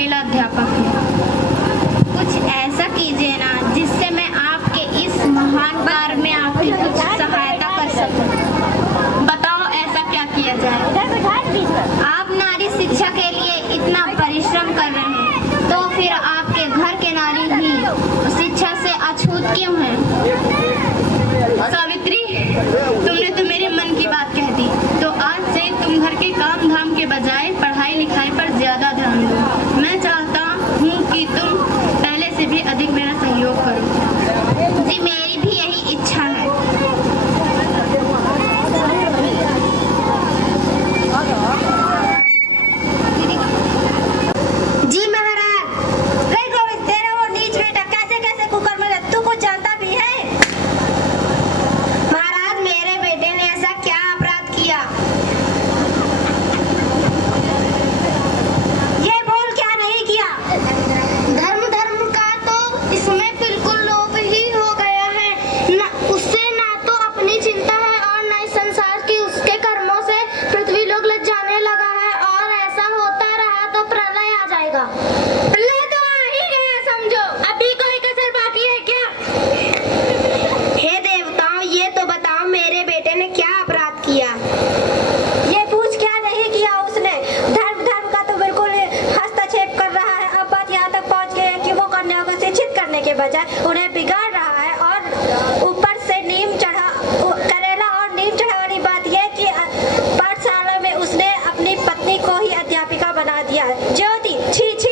अकेला अध्यापक हूँ। कुछ ऐसा कीजिए ना जिससे मैं आपके इस महान कार्य में आपकी कुछ सहायता कर सकूं। बताओ ऐसा क्या किया जाए? आप नारी शिक्षा के लिए इतना परिश्रम कर रहे हैं तो फिर आपके घर के नारी ही शिक्षा से अछूत क्यों हैं? सावित्री, तुमने तो मेरे मन की बात कह दी। तो आज से तुम घर के काम धाम के बजाय पढ़ाई लिखाई पर ज्यादा ध्यान दो। मैं चाहता हूँ कि तुम पहले से भी अधिक मेरा सहयोग करो। जी, मेरी भी यही इच्छा है। जी महाराज। रे गोविंद, तेरा वो नीच बेटा कैसे कैसे कुकर में तू कुछ जानता भी है? महाराज, मेरे बेटे ने ऐसा क्या अपराध किया? ये बोल, क्या नहीं किया? धर्म का तो इसमें बिल्कुल लोभ ही हो गया है। उससे ना तो अपनी चिंता है और न इस संसार की उसके कर्मों से पृथ्वी लोक लज्जाने लगा है। और ऐसा होता रहा तो प्रलय आ जाएगा। प्रलय तो आ ही गया समझो। अभी कोई कसर बाकी है क्या? हे देवताओं, ये तो बताओ मेरे बेटे ने क्या अपराध किया? ये पूछ क्या नहीं किया उसने? धर्म का तो बिल्कुल हस्तक्षेप कर रहा है। अब बात यहाँ तक पहुँच गई है कि वो कन्याओं को शिक्षित करने के बजाय उन्हें बिगाड़ रहा है। और ऊपर से नीम चढ़ा करेला और नीम चढ़ा वाली बात यह कि पाठशाला में उसने अपनी पत्नी को ही अध्यापिका बना दिया है। ज्योति, छी छी।